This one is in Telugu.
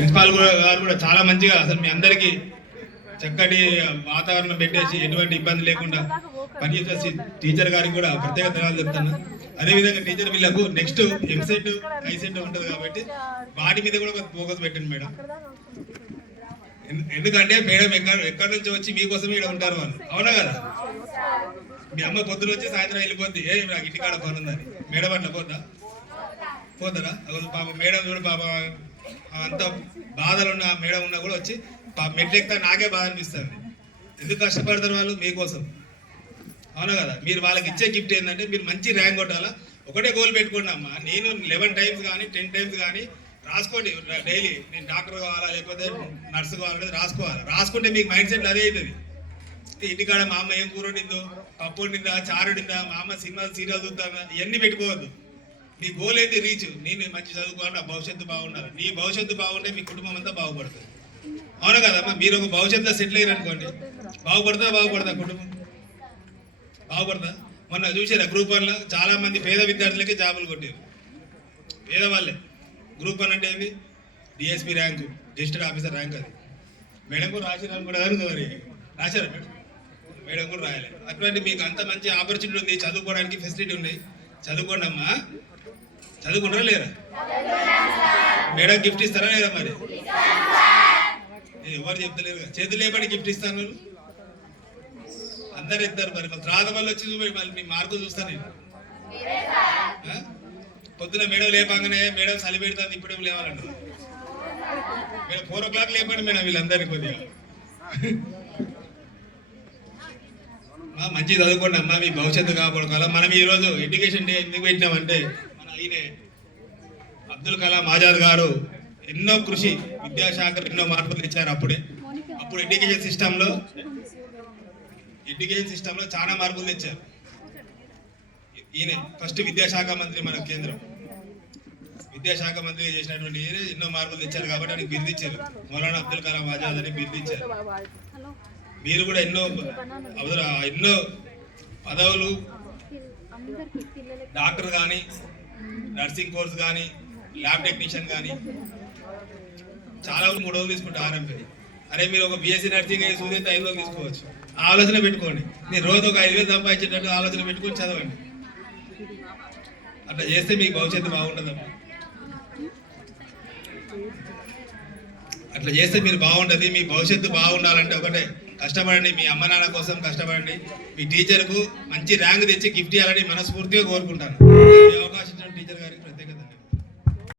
ప్రిన్సిపాల్ గారు కూడా చాలా మంచిగా అసలు మీ అందరికీ చక్కటి వాతావరణం పెట్టేసి ఎటువంటి ఇబ్బంది లేకుండా పనిచేసే టీచర్ గారికి కూడా ప్రత్యేక ధన్యవాదాలు చెప్తాను. అదేవిధంగా టీచర్ వీళ్ళకు నెక్స్ట్ ఎంసెట్ ఐసెట్ ఉంటుంది కాబట్టి వాటి మీద కూడా ఫోకస్ పెట్టండి మేడం. ఎందుకంటే మేడం ఎక్కడి నుంచి వచ్చి మీకోసమే ఇక్కడ ఉంటారు వాళ్ళు, అవునా కదా? మీ అమ్మ పొద్దున వచ్చి సాయంత్రం వెళ్ళిపోద్ది, నాకు ఇంటికాడ పని ఉందని. మేడం అట్లా పోతారా? పాప మేడం చూడు, పాప అంత బాధలు ఉన్న మేడం ఉన్నా కూడా వచ్చి మెట్లెక్తా నాకే బాధ అనిపిస్తుంది. ఎందుకు కష్టపడతారు వాళ్ళు మీకోసం, అవునా కదా? మీరు వాళ్ళకి ఇచ్చే గిఫ్ట్ ఏంటంటే మీరు మంచి ర్యాంక్ కొట్టాలా. ఒకటే గోల్ పెట్టుకోండి అమ్మా. నేను 11 టైమ్స్ కానీ 10 టైమ్స్ కానీ రాసుకోండి డైలీ. నేను డాక్టర్ కావాలా లేకపోతే నర్సు కావాలనేది రాసుకుంటే మీకు మైండ్ సెట్ అదే అవుతుంది. ఇంటికాడ మా అమ్మ ఏం కూర వండిందో, పప్పు వండిందా, చారు వండిందా, మా అమ్మ సినిమా సీరియల్ చూద్దామా, ఇవన్నీ పెట్టుకోవద్దు. నీ గోల్ ఏంటి? రీచ్. నేను మంచి చదువుకోవాలి, నా భవిష్యత్తు బాగుండాలి. నీ భవిష్యత్తు బాగుంటే మీ కుటుంబం అంతా బాగుపడుతుంది, అవునా కదమ్మా? మీరు ఒక భవిష్యత్తులో సెటిల్ అయ్యారు అనుకోండి, బాగుపడతా కుటుంబం బాగుపడతా. మొన్న చూసారా గ్రూప్ 1లో చాలా మంది పేద విద్యార్థులకి జాబులు కొట్టారు. పేదవాళ్ళే. గ్రూప్ 1 అంటే ఏంది? DSP rank, గెస్టెడ్ officer rank. అది మేడం కూడా రాసిరాను కూడా మరి రాశారా మేడం కూడా రాయాలి. అటువంటి మీకు అంత మంచి ఆపర్చునిటీ ఉంది, చదువుకోవడానికి ఫెసిలిటీ ఉన్నాయి. చదువుకోండి అమ్మా. చదువుకుంటారా లేరా? మేడం గిఫ్ట్ ఇస్తారా లేరా? మరి ఎవరు చెప్తలేరు. చేతులు లేపడి గిఫ్ట్ ఇస్తాను అందరు ఇస్తారు. మరి తర్వాత వల్ల వచ్చి మళ్ళీ మీ మార్కులు చూస్తాను నేను. పొద్దున మేడం లేపాగానే మేడం చలి పెడతాను, ఇప్పుడేం లేవాలంటారు. మేడం 4 o'clock లేపండి మేడం వీళ్ళందరినీ కొద్దిగా. మంచి చదువుకోండి అమ్మా, మీ భవిష్యత్తు కాపాడుకోవాలా. మనం ఈరోజు ఎడ్యుకేషన్ డే ఎందుకు పెట్టినామంటే మన ఈయనే అబ్దుల్ కలాం ఆజాద్ గారు ఎన్నో కృషి, విద్యాశాఖ ఎన్నో మార్పులు తెచ్చారు. అప్పుడు ఎడ్యుకేషన్ సిస్టంలో చాలా మార్పులు తెచ్చారు. ఈయన ఫస్ట్ విద్యాశాఖ మంత్రి, మన కేంద్రం విద్యాశాఖ మంత్రి చేసినటువంటి ఎన్నో మార్పులు తెచ్చారు కాబట్టి ఆయనకు బిరుదు ఇచ్చారు. మౌలానా అబ్దుల్ కలాం ఆజాద్ అని బిరుదు ఇచ్చారు. మీరు కూడా ఎన్నో పదవులు, డాక్టర్ కానీ, నర్సింగ్ కోర్స్ కానీ, ల్యాబ్ టెక్నీషియన్ కానీ చాలా 3 రోజులు తీసుకుంటే ఆర్ఎంపీ. అరే మీరు ఒక బీఎస్సీ నర్సింగ్ చూస్తే 5 రోజులు తీసుకోవచ్చు. ఆలోచన పెట్టుకోండి. నేను రోజు ఒక 5,000 సంపాదించేటట్టు ఆలోచన పెట్టుకొని చదవండి. అట్లా చేస్తే మీకు భవిష్యత్తు బాగుంటుందమ్మా. అట్లా చేస్తే మీరు బాగుంటుంది. మీ భవిష్యత్తు బాగుండాలంటే ఒకటే, కష్టపడండి. మీ అమ్మ నాన్న కోసం కష్టపడండి. మీ టీచర్కు మంచి ర్యాంక్ తెచ్చి గిఫ్ట్ ఇవ్వాలని మనస్ఫూర్తిగా కోరుకుంటాను. ఈ అవకాశం